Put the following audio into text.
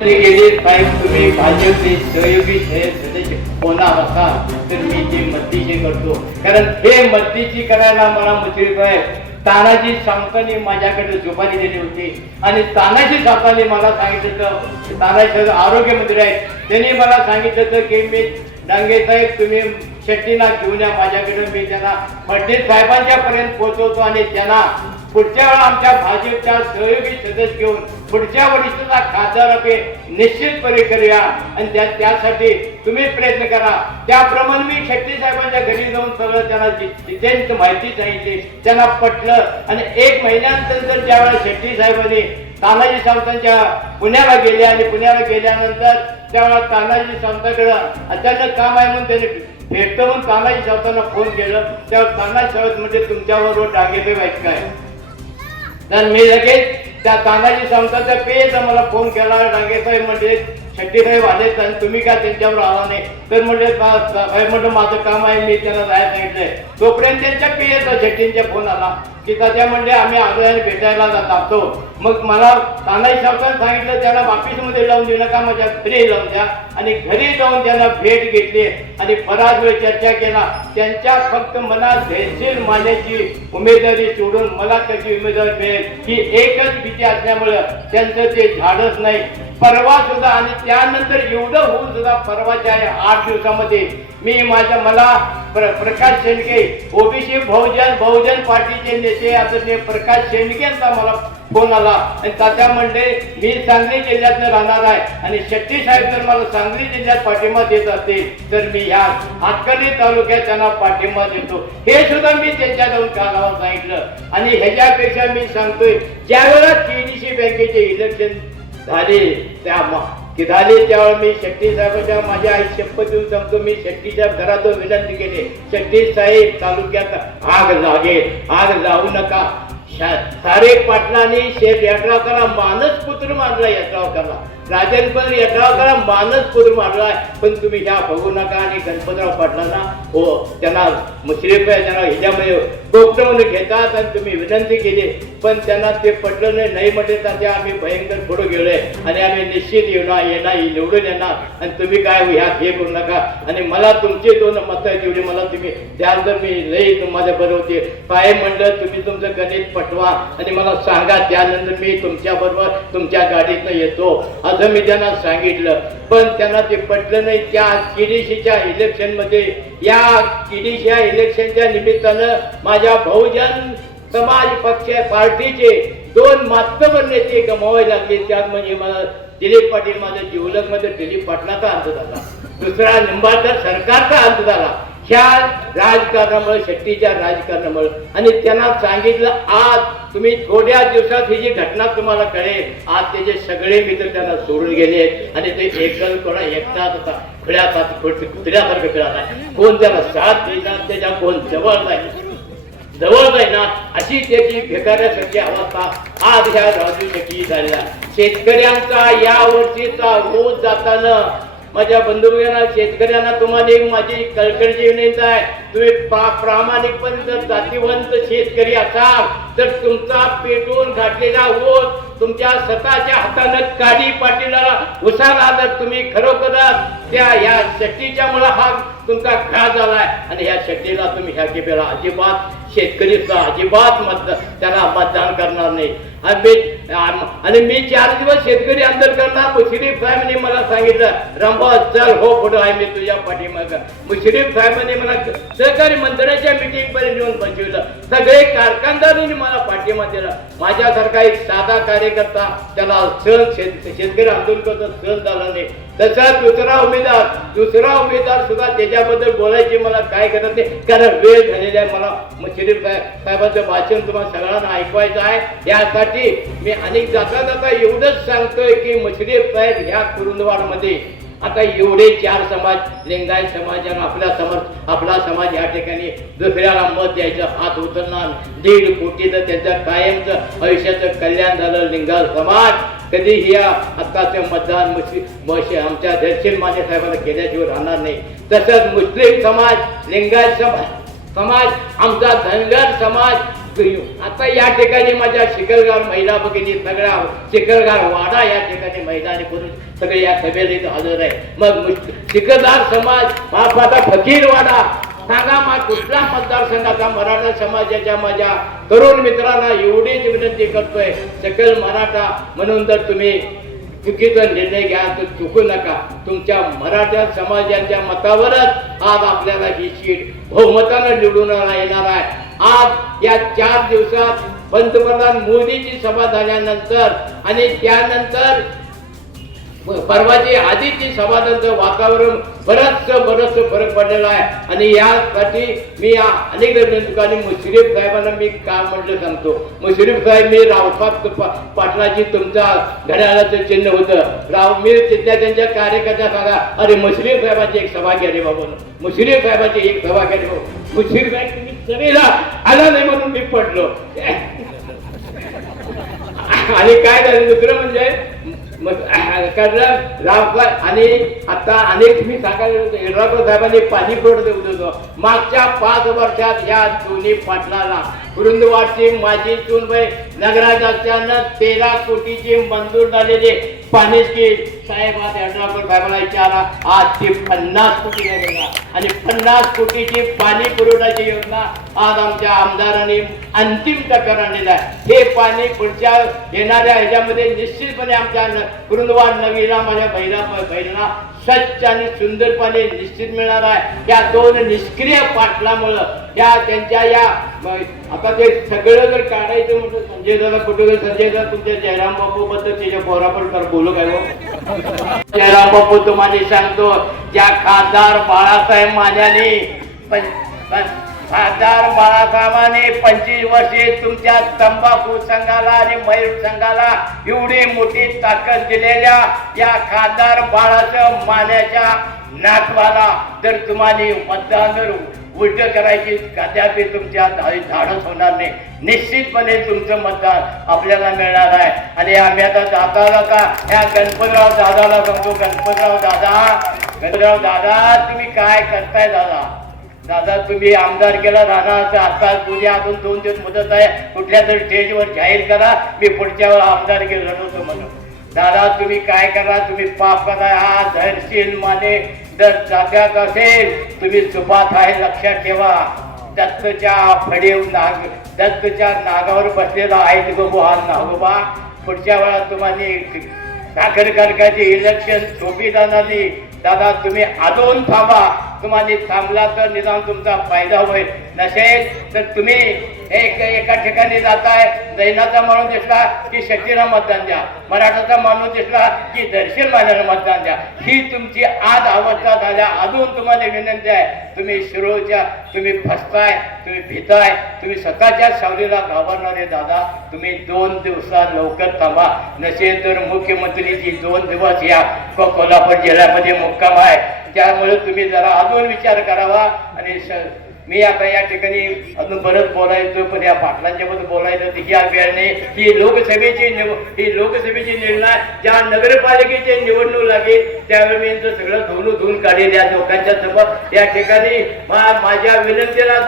गेली साहेब तुम्ही भाजपचे सहयोगी सदस्य होणार असाल तर मी ते मत्तीची करतो कारण हे मत्तीची करायला मला मुश्रीफ आहे. तानाजी सांगताना माझ्याकडे झोपाली दिली होती. आणि तानाजी सांगताना मला सांगितलं होतं तानाजी आरोग्य मंत्री आहेत. त्यांनी मला सांगितलं होतं की मी डांगे साहेब तुम्ही शेट्टीला घेऊन या माझ्याकडे मी त्यांना फडणवीस साहेबांच्या पर्यंत पोहोचवतो आणि त्यांना पुढच्या वेळा आमच्या भाजपच्या सहयोगी सदस्य घेऊन पुढच्या वरिष्ठचा खासदार निश्चितपणे करूया. आणि त्या त्यासाठी तुम्ही प्रयत्न करा. त्याप्रमाणे मी शेट्टी साहेबांच्या घरी जाऊन सगळं त्यांना त्यांची माहिती सांगितली. त्यांना पटलं. आणि एक महिन्यानंतर ज्यावेळेला शेट्टी साहेबांनी तानाजी सावंतांच्या पुण्याला गेले आणि पुण्याला गेल्यानंतर त्यावेळेला तानाजी सावंताकडं अचानक काम आहे म्हणून त्यांनी भेटतो म्हणून तानाजी सावंतांना फोन केलं. त्यावेळेला तानाजी सावंत म्हणजे तुमच्याबरोबर डांगेचे व्हायचं काय? तर मी लगेच त्या तानाजी संस्थाचा पेच मला फोन केला डांगे म्हणजे साहेब आले आणि तुम्ही काय त्यांच्यावर आला नाही. तर म्हणजे साहेब म्हटलं माझं काम आहे मी त्यांना जायला सांगितलंय. तोपर्यंत त्यांच्या पेचा शेट्टींचा फोन आला की त्याच्या म्हणजे आम्ही आलो आणि भेटायला जातो. मग मला तानाई साहेबांनी सांगितलं त्यांना ऑफिसमध्ये लावून देऊ नका माझ्या घरी लावून द्या. आणि घरी जाऊन त्यांना भेट घेतली. आणि बराच वेळ चर्चा केला. त्यांच्या फक्त मनात धैर्यशील मानण्याची उमेदवारी सोडून मला त्याची उमेदवारी मिळेल. ही एकच भीती असल्यामुळं त्यांचं ते झाडच नाही. परवा सुद्धा आणि त्यानंतर एवढं होऊन सुद्धा परवाच्या आठ दिवसामध्ये मी माझ्या मला प्र- प्रकाश शेंडके ओबीसी बहुजन बहुजन पार्टीचे नेते आदरणीय प्रकाश शेंडके यांचा मला फोन आला. आणि तात्या म्हणले मी सांगली जिल्ह्यातनं राहणार आहे आणि शेट्टी साहेब जर मला सांगली जिल्ह्यात पाठिंबा देत असतील तर मी ह्या हातकर्ली तालुक्यात त्यांना पाठिंबा देतो. हे सुद्धा मी त्यांच्या जाऊन कानावर सांगितलं. आणि ह्याच्यापेक्षा मी सांगतोय ज्यावेळेला केडीसी बँकेचे इलेक्शन झाले. त्या की झाली त्यावेळेला मी शेट्टी साहेबांच्या माझ्या आई शपथ देऊन सांगतो मी शेट्टी साहेब घरातून विनंती केली. शेट्टी साहेब तालुक्यात आग जागे आग लावू नका. सारे पाटलांनी शेठ करा मानस पुत्र मानला करा. राजाने पण यड्रावकरला मानस पुत्र मानलाय पण तुम्ही ह्या बघू नका आणि गणपतराव पाटलांना हो त्यांना मुश्रीफ आहे त्यांना ह्याच्यामध्ये गोपटवून घेतात आणि तुम्ही विनंती केली. पण त्यांना ते पटलं नाही नाही म्हटले तर ते आम्ही भयंकर पुढे गेलोय. आणि आम्ही निश्चित येणार येणार निवडून येणार. आणि तुम्ही काय ह्यात हे करू नका. आणि मला तुमचे दोन मत आहेत एवढी मला तुम्ही द्याल तर मी लई तुम्हाला बरोबर काय म्हणलं तुम्ही तुमचं गणित पटवा. आणि मला सांगा त्यानंतर मी तुमच्या बरोबर तुमच्या गाडीतनं येतो. असं मी त्यांना सांगितलं पण त्यांना ते पटलं नाही त्या किडीशीच्या इलेक्शनमध्ये. या किडीशीच्या इलेक्शनच्या निमित्तानं माझ्या बहुजन समाज पक्ष पार्टीचे दोन मातबर नेते गमावावे लागले. त्यात म्हणजे मला दिलीप पाटील माझ्या जिवलकमध्ये दिलीप पाटलाचा अंत झाला. दुसरा निंबाचा सरकारचा अंत झाला. ह्या राजकारणामुळे शेट्टीच्या राजकारणामुळे. आणि त्यांना सांगितलं आज तुम्ही थोड्या दिवसात ही जी घटना तुम्हाला कळेल. आज त्याचे सगळे मित्र त्यांना सोडून गेले आणि ते एकल कोणा एकटाच होता. खुळ्याचा कुत्र्यासारखं खेळत आहे. कोण त्याला साथ देणार त्याच्या कोण जवळ नाही. जवळ नाही ना अशी त्याची भिकाऱ्यासारखी अवस्था आज ह्या राजू शेट्टी झालेला शेतकऱ्यांचा या वर्षीचा रोज जाताना माझ्या बंधुभगिना शेतकऱ्यांना तुम्हाला एक माझी कळकळची विनंती आहे. तुम्ही प्रामाणिकपणे जर जातीवंत शेतकरी असाल तर तुमचा पेटून घातलेला ऊस तुमच्या स्वतःच्या हातानं काडी पाटीला उसाला जर तुम्ही खरोखरच त्या ह्या शक्तीच्या मुळे हा तुमचा घात झालाय. आणि ह्या शक्तीला तुम्ही ह्या केपेला अजिबात शेतकरीचा अजिबात मत त्याला मतदान करणार नाही. आणि मी चार दिवस शेतकरी आंदोलन करणार मुश्रीफ साहेबांनी मला सांगितलं रंबा चल हो पुढे आहे मी तुझ्या पाठीमाग. मुश्रीफ साहेबांनी मला सहकारी मंत्र्याच्या मिटिंग पर्यंत येऊन बसविलं. सगळे कारखानदारांनी मला पाठिंबा दिला. माझ्यासारखा एक साधा कार्यकर्ता त्याला सहज शेत शेतकरी आंदोलन करतो सहज झाला नाही. तसा दुसरा उमेदवार दुसरा उमेदवार सुद्धा त्याच्याबद्दल बोलायची मला काय करत नाही. कारण वेळ झालेला आहे मला. शरीफ साहेब साहेबांचं भाषण तुम्हाला सगळ्यांना ऐकवायचं आहे. यासाठी मी अनेक जाता जाता एवढंच सांगतोय की मशरीफ साहेब ह्या कुरुंदवाडमध्ये आता एवढे चार समाज लिंगायत समाजानं आपला समज आपला समाज या ठिकाणी दुसऱ्याला मत द्यायचं हात उचलणार. दीड कोटीचं त्यांचं कायमचं आयुष्याचं कल्याण झालं लिंगायत समाज. कधी या हक्काचं मतदान मुस्लिम मशी आमच्या दर्शन माने साहेबांना केल्याशिवाय राहणार नाही. तसंच मुस्लिम समाज लिंगायत समाज समाज आमचा धनगर समाज आता या ठिकाणी माझ्या शिकलगाव महिला भगिनी सगळ्या शिकलगाव वाडा या ठिकाणी मैदानी करून सगळे या सभेला हजर आहे. मग मुस- समाज हा फकीर वाडा सांगा मग कुठल्या मतदारसंघाचा मराठा समाजाच्या माझ्या तरुण मित्रांना एवढीच विनंती करतोय सकल मराठा म्हणून जर तुम्ही चुकीचा निर्णय घ्या तर चुकू नका. तुमच्या मराठा समाजाच्या मतावरच आज आपल्याला ही सीट बहुमतानं निवडून येणार आहे. आज या चार दिवसात पंतप्रधान मोदीची सभा झाल्यानंतर आणि त्यानंतर परवाची आधीची सभादांचं वातावरण बरंच बरंच फरक पडलेला आहे. आणि यासाठी मी या अनेक ठिकाणी मुश्रीफ साहेबांना मी काय म्हटलं सांगतो? मुश्रीफ साहेब मी रावसाहेब पाटलाची तुमचा घड्याळाचं चिन्ह होतं. राव मी तिथल्या त्यांच्या कार्यकर्त्या सांगा अरे मुश्रीफ साहेबांची एक सभा घ्या रे बाबा. मुश्रीफ साहेबांची एक सभा घ्या रे बाबा. मुश्रीफ साहेब तुम्ही सभेला आला नाही म्हणून मी पडलो. आणि काय झालं? दुसरं म्हणजे मग कारण रावसाहेब आणि आता अनेक मी सांगायला होतो यड्रावकर साहेबांनी पाणी पुरवठा देऊ होतो मागच्या पाच वर्षात या दोन्ही पाटलाला कुरुंदवाडची माझी चुनबाई नगराध्यक्षानं तेरा कोटीची मंजूर झालेली पाण्याची साहेब आज यड्रावकर साहेबांना विचारा आज ती पन्नास कोटी योजना आणि पन्नास कोटीची पाणी पुरवठ्याची योजना आज आमच्या आमदारांनी अंतिम टक्कर आणलेला आहे. हे पाणी पुढच्या येणाऱ्या ह्याच्यामध्ये निश्चितपणे आमच्या कुरुंदवाड नवीला माझ्या बहिणा बहिणीला स्वच्छ आणि सुंदर पाणी निश्चित मिळणार आहे. या दोन निष्क्रिय पाटलामुळं या त्यांच्या या आता ते सगळं जर काढायचं म्हणजे संजय दादा कुठे संजय दादा तुमच्या जयराम बाबू बद्दल त्याच्या पोरापर तर बोलू काय हो? हो? बापू तुम्हाला सांगतो ज्या खासदार बाळासाहेब माझ्याने खासदार बाळासाहेबांनी पंचवीस वर्षे तुमच्या तंबाखू संघाला आणि मयूर संघाला एवढी मोठी ताकद दिलेल्या या खासदार बाळाचं मान्याच्या नातवाला तर तुम्हाला मतदान जर उलट करायची कदापि तुमच्या धाडस होणार नाही. निश्चितपणे तुमचं मतदान आपल्याला मिळणार आहे. आणि आम्ही आता दादाला का ह्या गणपतराव दादाला सांगतो गणपतराव दादा गणपतराव दादा तुम्ही काय करताय दादा? दादा तुम्ही आमदार केला राहणार आता उद्या अजून दोन दिवस मुदत आहे. कुठल्या तरी स्टेजवर जाहीर करा. मी पुढच्या वेळा आमदार केलं लढवतो म्हणून. दादा तुम्ही काय करा? तुम्ही पाप करा. हा धैर्यशील माने जर जात्यात असेल तुम्ही सुपात आहे लक्षात ठेवा. दत्तच्या फडीव नाग दत्तच्या नागावर बसलेला आहे गोबो हा नागोबा. पुढच्या वेळा तुम्हाला साखर कारखाचे इलेक्शन सोपी जाणार. नाही दादा तुम्ही अजून थांबा. तुम्हाला थांबला तर निदान तुमचा फायदा होईल. नसेल तर तुम्ही एक एका ठिकाणी जात आहे. जैनाचा माणूस दिसला की शक्तीला मतदान द्या. मराठाचा माणूस दिसला की दर्शन मानाला मतदान द्या. ही तुमची आज अवस्था झाल्या. अजून तुम्हाला विनंती आहे. तुम्ही शिरोच्या तुम्ही फसताय तुम्ही भीताय तुम्ही स्वतःच्या सावलीला घाबरणारे दादा तुम्ही दोन दिवसात लवकर थांबा. नसेल तर मुख्यमंत्रीची दोन दिवस या कोल्हापूर जिल्ह्यामध्ये मुक्काम आहे. त्यामुळे तुम्ही जरा अजून विचार करावा आणि मी आता या ठिकाणी अजून बरंच बोलायचो पण या पाटलांच्याबद्दल बोलायचं की या वेळेने ही लोकसभेची निव ही लोकसभेची निर्णय ज्या नगरपालिकेची निवडणूक लागेल त्यावेळी मी यांचं सगळं धुवून धुवून काढेल या लोकांच्या समोर. या ठिकाणी मा- माझ्या विनंतीला